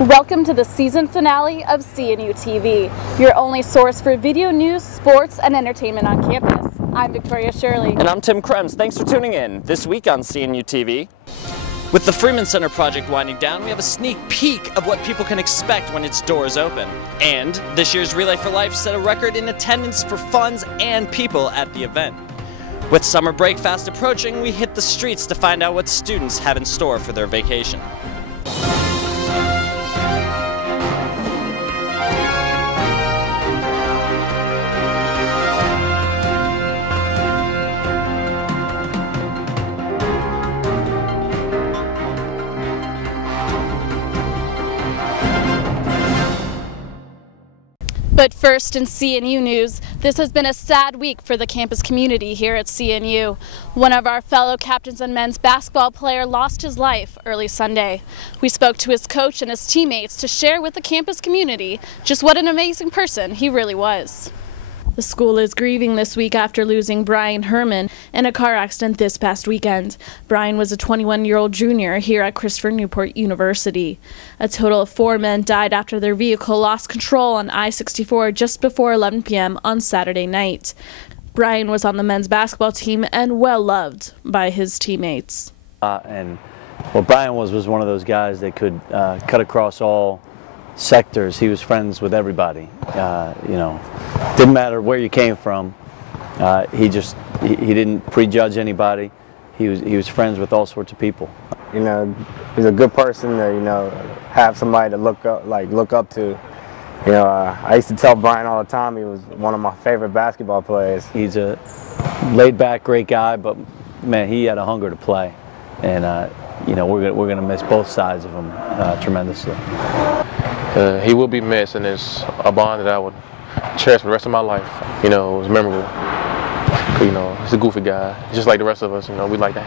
Welcome to the season finale of CNU TV, your only source for video news, sports, and entertainment on campus. I'm Victoria Shirley. And I'm Tim Krems. Thanks for tuning in. This week on CNU TV. With the Freeman Center project winding down, we have a sneak peek of what people can expect when its doors open. And this year's Relay for Life set a record in attendance for funds and people at the event. With summer break fast approaching, we hit the streets to find out what students have in store for their vacation. But first in CNU news, this has been a sad week for the campus community here at CNU. One of our fellow captains and men's basketball player lost his life early Sunday. We spoke to his coach and his teammates to share with the campus community just what an amazing person he really was. The school is grieving this week after losing Brian Herman in a car accident this past weekend. Brian was a 21-year-old junior here at Christopher Newport University. A total of 4 men died after their vehicle lost control on I-64 just before 11 p.m. on Saturday night. Brian was on the men's basketball team and well loved by his teammates. And what Brian was one of those guys that could cut across all sectors. He was friends with everybody. You know, didn't matter where you came from. He didn't prejudge anybody. He was friends with all sorts of people. You know, he's a good person to have somebody to look up to. You know, I used to tell Brian all the time he was one of my favorite basketball players. He's a laid-back, great guy, but man, he had a hunger to play, and you know, we're gonna miss both sides of him tremendously. He will be missed, and it's a bond that I would cherish for the rest of my life. You know, it was memorable. You know, he's a goofy guy, just like the rest of us. You know, we like to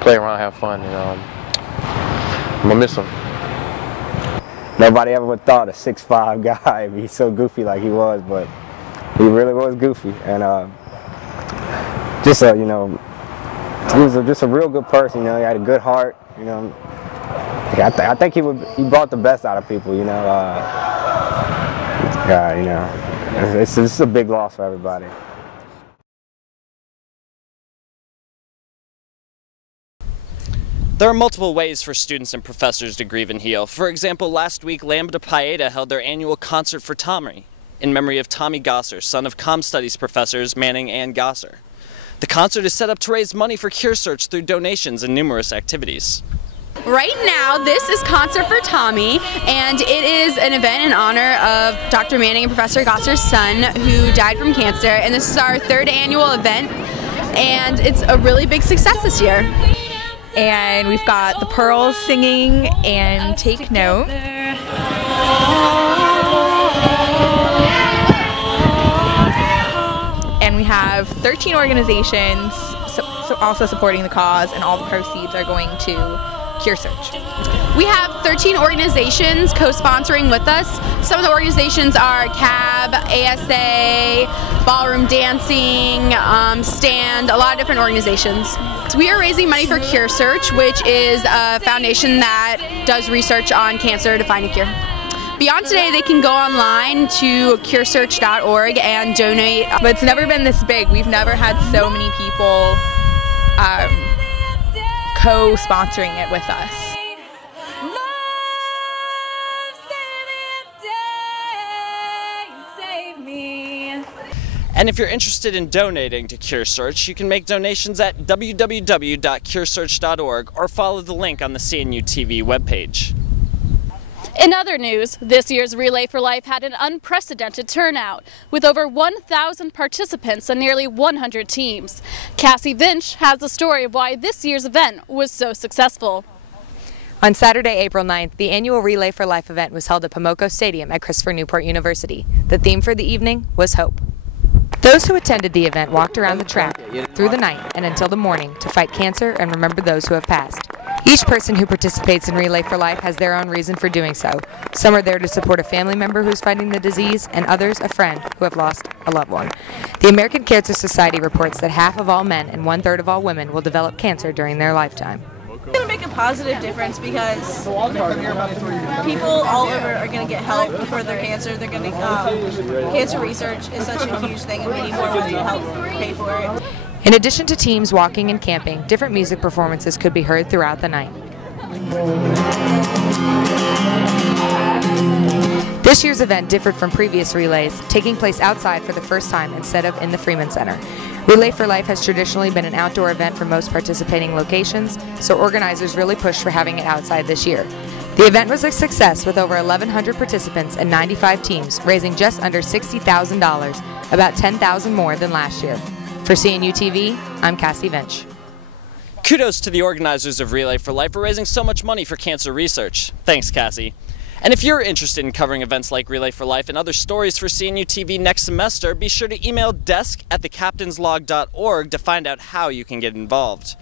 play around, have fun. I'm gonna miss him. Nobody ever would thought a 6'5" guy would be so goofy like he was, but he really was goofy, and you know, he was just a real good person. You know, he had a good heart. You know. I think he brought the best out of people, you know. You know, it's a big loss for everybody. There are multiple ways for students and professors to grieve and heal. For example, last week, Lambda Pi Eta held their annual concert for Tommy, in memory of Tommy Gosser, son of Comm Studies professors Manning and Gosser. The concert is set up to raise money for Cure Search through donations and numerous activities. Right now, this is Concert for Tommy, and it is an event in honor of Dr. Manning and Professor Gosser's son, who died from cancer, and this is our 3rd annual event, and it's a really big success this year. And we've got the Pearls singing and Take Note. And we have 13 organizations also supporting the cause, and all the proceeds are going to Cure Search. We have 13 organizations co-sponsoring with us. Some of the organizations are CAB, ASA, Ballroom Dancing, STAND, a lot of different organizations. So we are raising money for Cure Search, which is a foundation that does research on cancer to find a cure. Beyond today, they can go online to curesearch.org and donate. But it's never been this big. We've never had so many people co-sponsoring it with us. And if you're interested in donating to Cure Search, you can make donations at www.curesearch.org or follow the link on the CNU TV webpage. In other news, this year's Relay for Life had an unprecedented turnout, with over 1,000 participants and nearly 100 teams. Cassie Vinch has the story of why this year's event was so successful. On Saturday, April 9th, the annual Relay for Life event was held at Pomoco Stadium at Christopher Newport University. The theme for the evening was hope. Those who attended the event walked around the track through the night and until the morning to fight cancer and remember those who have passed. Each person who participates in Relay for Life has their own reason for doing so. Some are there to support a family member who's fighting the disease, and others a friend who have lost a loved one. The American Cancer Society reports that half of all men and 1/3 of all women will develop cancer during their lifetime. It's going to make a positive difference because people all over are going to get help for their cancer. They're going to cancer research is such a huge thing, and we need more money to help pay for it. In addition to teams walking and camping, different music performances could be heard throughout the night. This year's event differed from previous relays, taking place outside for the first time instead of in the Freeman Center. Relay for Life has traditionally been an outdoor event for most participating locations, so organizers really pushed for having it outside this year. The event was a success with over 1,100 participants and 95 teams, raising just under $60,000, about $10,000 more than last year. For CNU TV, I'm Cassie Vench. Kudos to the organizers of Relay for Life for raising so much money for cancer research. Thanks, Cassie. And if you're interested in covering events like Relay for Life and other stories for CNU TV next semester, be sure to email desk@thecaptainslog.org to find out how you can get involved.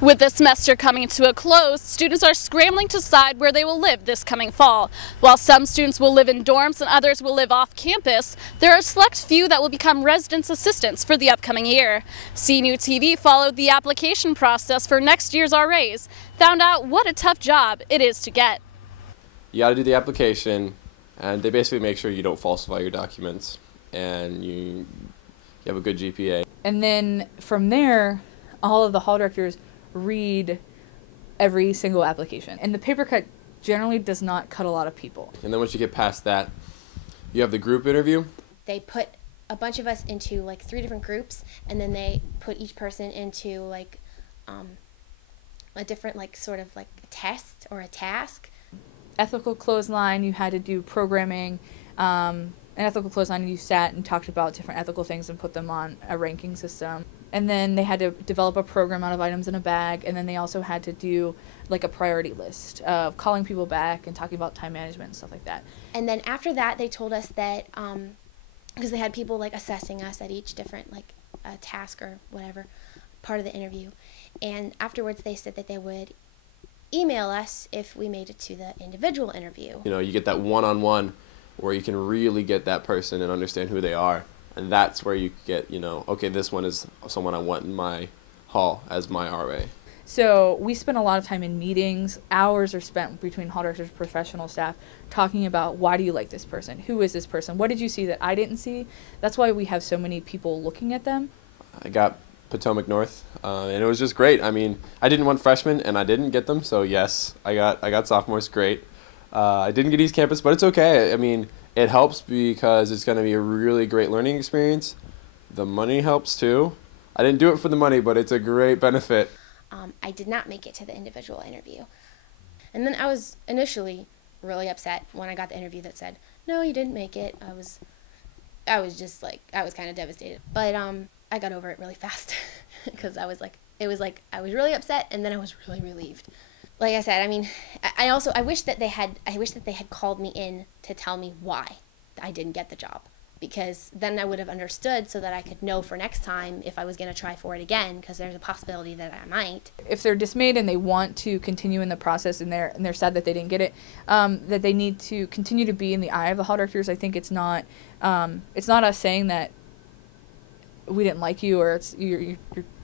With this semester coming to a close, students are scrambling to decide where they will live this coming fall. While some students will live in dorms and others will live off campus, there are a select few that will become residence assistants for the upcoming year. CNU TV followed the application process for next year's RAs, found out what a tough job it is to get. You got to do the application, and they basically make sure you don't falsify your documents and you have a good GPA. And then from there, all of the hall directors read every single application. And the paper cut generally does not cut a lot of people. And then once you get past that, you have the group interview. They put a bunch of us into like 3 different groups, and then they put each person into like a different like sort of like a test or a task. Ethical clothesline, you had to do programming. An ethical clothesline, you sat and talked about different ethical things and put them on a ranking system. And then they had to develop a program out of items in a bag, and then they also had to do like a priority list of calling people back and talking about time management and stuff like that. And then after that, they told us that, because they had people like assessing us at each different like task or whatever part of the interview, and afterwards they said that they would email us if we made it to the individual interview. You know, you get that one-on-one where you can really get that person and understand who they are. And that's where you get, you know, okay, this one is someone I want in my hall as my RA. So we spent a lot of time in meetings. Hours are spent between hall directors and professional staff talking about, why do you like this person? Who is this person? What did you see that I didn't see? That's why we have so many people looking at them. I got Potomac North, and it was just great. I mean, I didn't want freshmen, and I didn't get them, so yes, I got sophomores, great. I didn't get East Campus, but it's okay. I mean, it helps because it's going to be a really great learning experience. The money helps too. I didn't do it for the money, but it's a great benefit. I did not make it to the individual interview. And then I was initially really upset when I got the interview that said, no, you didn't make it. I was just like, I was kind of devastated. But I got over it really fast because I was really upset, and then I was really relieved. Like I said, I mean, I wish that they had called me in to tell me why I didn't get the job, because then I would have understood so that I could know for next time if I was going to try for it again, because there's a possibility that I might. If they're dismayed and they want to continue in the process and they're sad that they didn't get it, that they need to continue to be in the eye of the hall directors. I think it's not us saying that we didn't like you or you're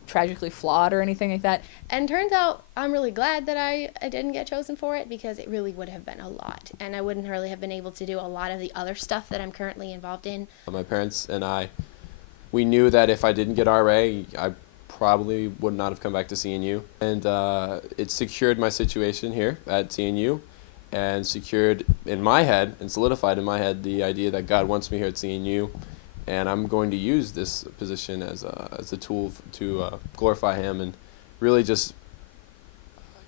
tragically flawed or anything like that. And turns out I'm really glad that I didn't get chosen for it, because it really would have been a lot, and I wouldn't really have been able to do a lot of the other stuff that I'm currently involved in. My parents and we knew that if I didn't get RA, I probably would not have come back to CNU, and it secured my situation here at CNU, and secured in my head and solidified in my head the idea that God wants me here at CNU. And I'm going to use this position as a tool to glorify Him and really just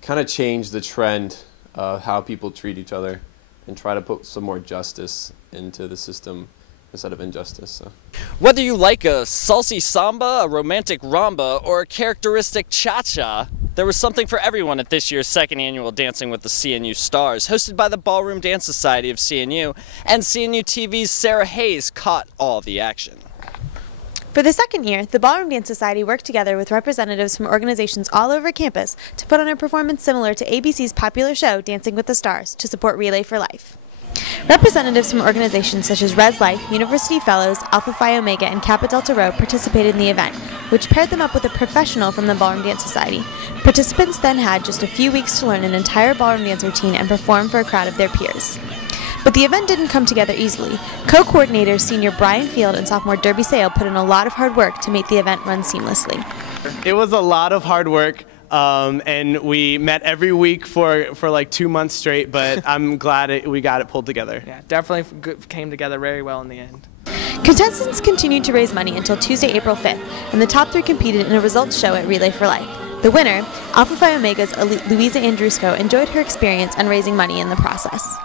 kind of change the trend of how people treat each other and try to put some more justice into the system instead of injustice. So. Whether you like a salsa samba, a romantic rumba, or a characteristic cha-cha, there was something for everyone at this year's second annual Dancing with the CNU Stars, hosted by the Ballroom Dance Society of CNU, and CNU TV's Sarah Hayes caught all the action. For the second year, the Ballroom Dance Society worked together with representatives from organizations all over campus to put on a performance similar to ABC's popular show Dancing with the Stars to support Relay for Life. Representatives from organizations such as Res Life, University Fellows, Alpha Phi Omega, and Kappa Delta Rho participated in the event, which paired them up with a professional from the Ballroom Dance Society. Participants then had just a few weeks to learn an entire ballroom dance routine and perform for a crowd of their peers. But the event didn't come together easily. Co-coordinators senior Brian Field and sophomore Derby Sale put in a lot of hard work to make the event run seamlessly. It was a lot of hard work, and we met every week for like 2 months straight, but I'm glad we got it pulled together. Yeah, definitely came together very well in the end. Contestants continued to raise money until Tuesday, April 5th, and the top 3 competed in a results show at Relay for Life. The winner, Alpha Phi Omega's Louisa Andrusco, enjoyed her experience and raising money in the process.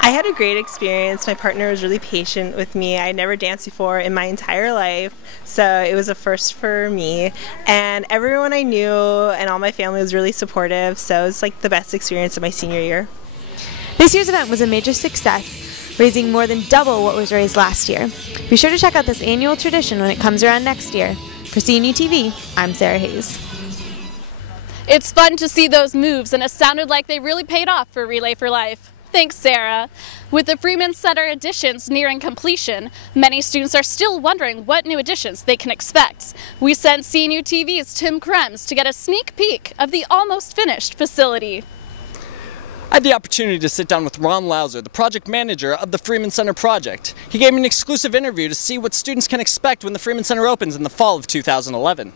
I had a great experience. My partner was really patient with me. I had never danced before in my entire life, so it was a first for me. And everyone I knew and all my family was really supportive, so it was like the best experience of my senior year. This year's event was a major success, raising more than double what was raised last year. Be sure to check out this annual tradition when it comes around next year. For CNU TV, I'm Sarah Hayes. It's fun to see those moves, and it sounded like they really paid off for Relay for Life. Thanks, Sarah. With the Freeman Center additions nearing completion, many students are still wondering what new additions they can expect. We sent CNU TV's Tim Krems to get a sneak peek of the almost finished facility. I had the opportunity to sit down with Ron Lauser, the project manager of the Freeman Center project. He gave me an exclusive interview to see what students can expect when the Freeman Center opens in the fall of 2011.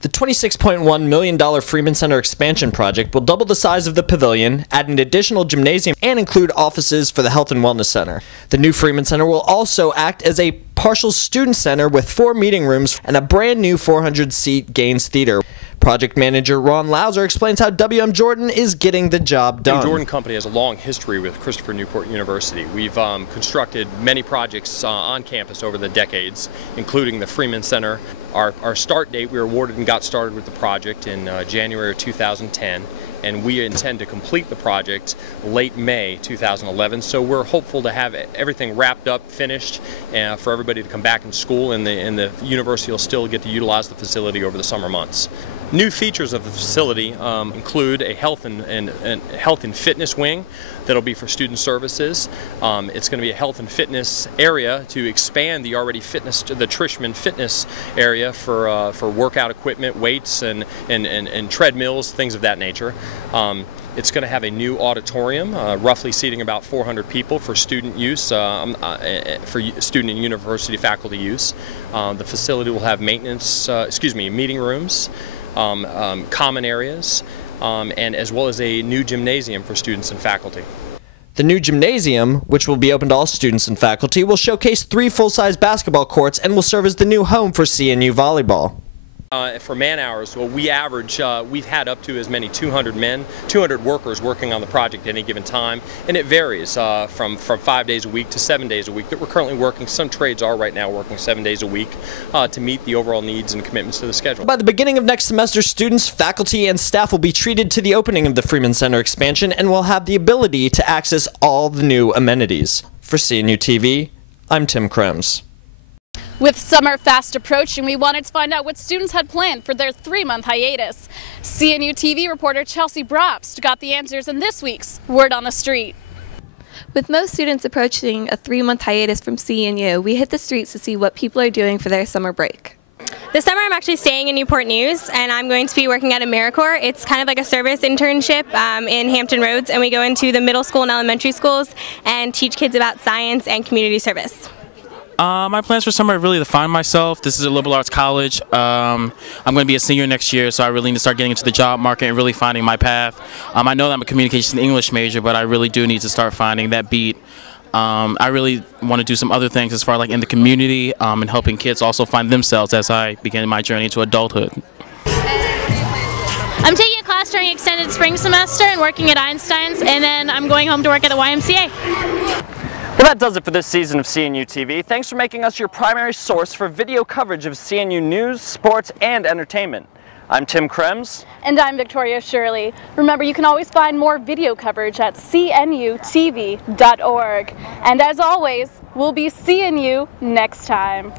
The $26.1 million Freeman Center expansion project will double the size of the pavilion, add an additional gymnasium, and include offices for the Health and Wellness Center. The new Freeman Center will also act as a partial student center with 4 meeting rooms and a brand new 400-seat Gaines Theater. Project manager Ron Lauser explains how W.M. Jordan is getting the job done. The Jordan Company has a long history with Christopher Newport University. We've constructed many projects on campus over the decades, including the Freeman Center. Our start date, we were awarded and got started with the project in January of 2010, and we intend to complete the project late May 2011. So we're hopeful to have everything wrapped up, finished, for everybody to come back in school, and the university will still get to utilize the facility over the summer months. New features of the facility include a health and fitness wing that'll be for student services. It's going to be a health and fitness area to expand the already the Trishman fitness area for workout equipment, weights, and treadmills, things of that nature. It's going to have a new auditorium, roughly seating about 400 people for student use, for student and university faculty use. The facility will have meeting rooms, common areas, and as well as a new gymnasium for students and faculty. The new gymnasium, which will be open to all students and faculty, will showcase 3 full-size basketball courts and will serve as the new home for CNU volleyball. For man hours, well, we average, we've had up to as many 200 workers working on the project at any given time, and it varies from 5 days a week to 7 days a week that we're currently working. Some trades are right now working 7 days a week to meet the overall needs and commitments to the schedule. By the beginning of next semester, students, faculty, and staff will be treated to the opening of the Freeman Center expansion and will have the ability to access all the new amenities. For CNU TV, I'm Tim Krems. With summer fast approaching, we wanted to find out what students had planned for their 3-month hiatus. CNU TV reporter Chelsea Brobst got the answers in this week's Word on the Street. With most students approaching a 3-month hiatus from CNU, we hit the streets to see what people are doing for their summer break. This summer I'm actually staying in Newport News, and I'm going to be working at AmeriCorps. It's kind of like a service internship in Hampton Roads, and we go into the middle school and elementary schools and teach kids about science and community service. My plans for summer are really to find myself. This is a liberal arts college. I'm going to be a senior next year, so I really need to start getting into the job market and really finding my path. I know that I'm a communication English major, but I really do need to start finding that beat. I really want to do some other things as far like in the community and helping kids also find themselves as I begin my journey to adulthood. I'm taking a class during extended spring semester and working at Einstein's, and then I'm going home to work at the YMCA. Well, that does it for this season of CNU TV. Thanks for making us your primary source for video coverage of CNU news, sports, and entertainment. I'm Tim Krems. And I'm Victoria Shirley. Remember, you can always find more video coverage at cnutv.org. And as always, we'll be seeing you next time.